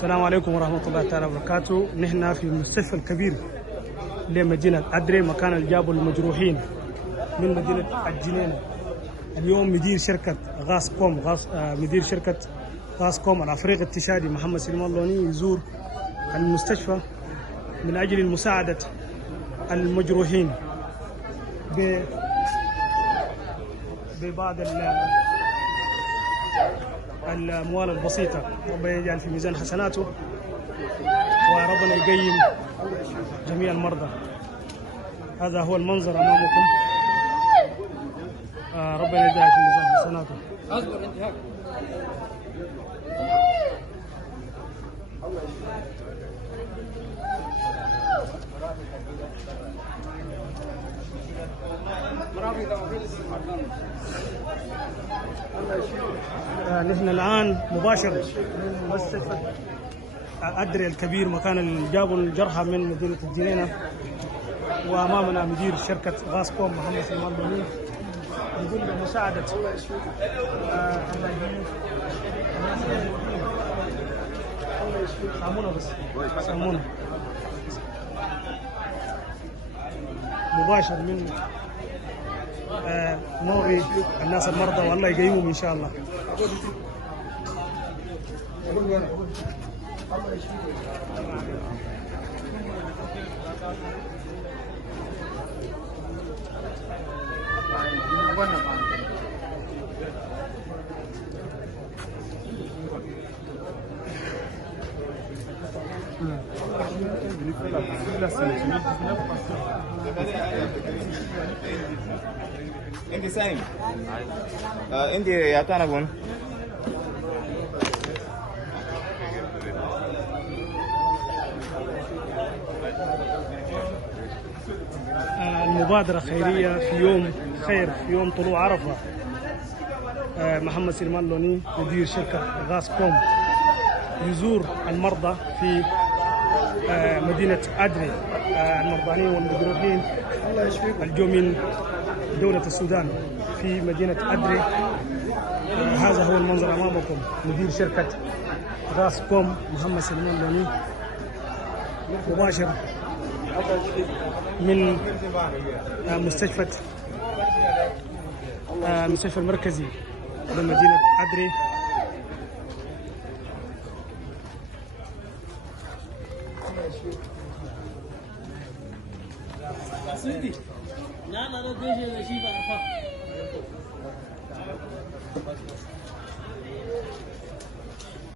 السلام عليكم ورحمة الله تعالى وبركاته. نحن في المستشفى الكبير لمدينة أدري، مكان اللي جابوا المجروحين من مدينة الجنينة. اليوم مدير شركة غاسكوم الأفريقي التشادي محمد سليمان لوني يزور المستشفى من أجل مساعدة المجروحين ببعض الأموال البسيطة. ربنا يجعل في ميزان حسناته وربنا يقيم جميع المرضى. هذا هو المنظر أمامكم. ربنا يجعل في ميزان حسناته. نحن الآن مباشر من مستشفى أدري الكبير، مكان اللي جابوا الجرحى من مدينة الجنينة، وأمامنا مدير شركة غاسكوم محمد سليمان لوني يقول بمساعدة سامونا مباشر من نوري الناس المرضى، والله يقيمهم إن شاء الله. انت سايم انت يا تانبون المبادرة خيرية في يوم خير، في يوم طلوع عرفة. محمد سليمان لوني مدير شركة غاسكوم يزور المرضى في مدينة أدري، المرضانين والمجروحين الجو من دولة السودان في مدينة أدري. هذا هو المنظر أمامكم. مدير شركة غاسكوم محمد سليمان لوني مباشر من مستشفى المركزي لمدينة أدري. لا